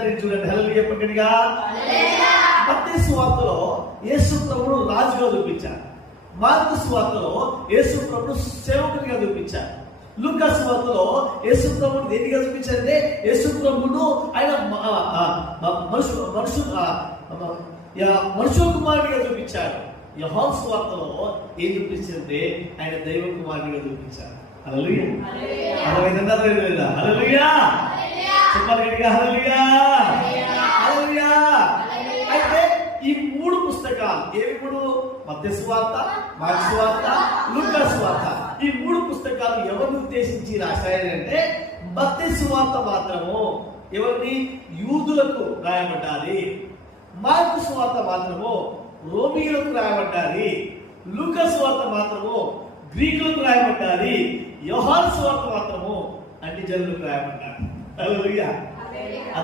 అందరికి చూడండి, హల్లెలూయా చెప్పండిగా. మత్తయి సువార్తలో యేసు ప్రభువును రాజుగా చూపించారు. మార్కు సువార్తలో యేసు ప్రభువును సేవకునిగా చూపించారు. లూకా సువార్తలో యేసు ప్రభువును దేనిగా చూపించారంటే యేసు ప్రభువును ఆయన మనుషుల కుమారుడిగా చూపించాడు. యోహాను సువార్తలో ఏం చూపించారంటే ఆయన దైవ కుమారుడిగా చూపించారు. హల్లెలూయా. హల్లెలూయా. హల్లెలూయా చెప్పాలి గట్టిగా, హల్లెలూయా. హల్లెలూయా. అయితే ఈ 3 పుస్తకాలు ఏవి? మత్తయి సువార్త, మార్కు సువార్త, లూకా సువార్త. ఈ 3 పుస్తకాలు ఎవరిని ఉద్దేశించి రాశాయంటే మత్తయి సువార్త మాత్రము ఎవరిని? యూదులకు రాయబడ్డాలి. మార్కు సువార్త మాత్రము రోమియోలకు రాయబడ్డాలి. లూకా సువార్త మాత్రము గ్రీకులకు రాయబడ్డాలి. యోహాను సువార్త మాత్రము అన్ని జనులకు రాయబడ్డాలి. హల్లెలూయా.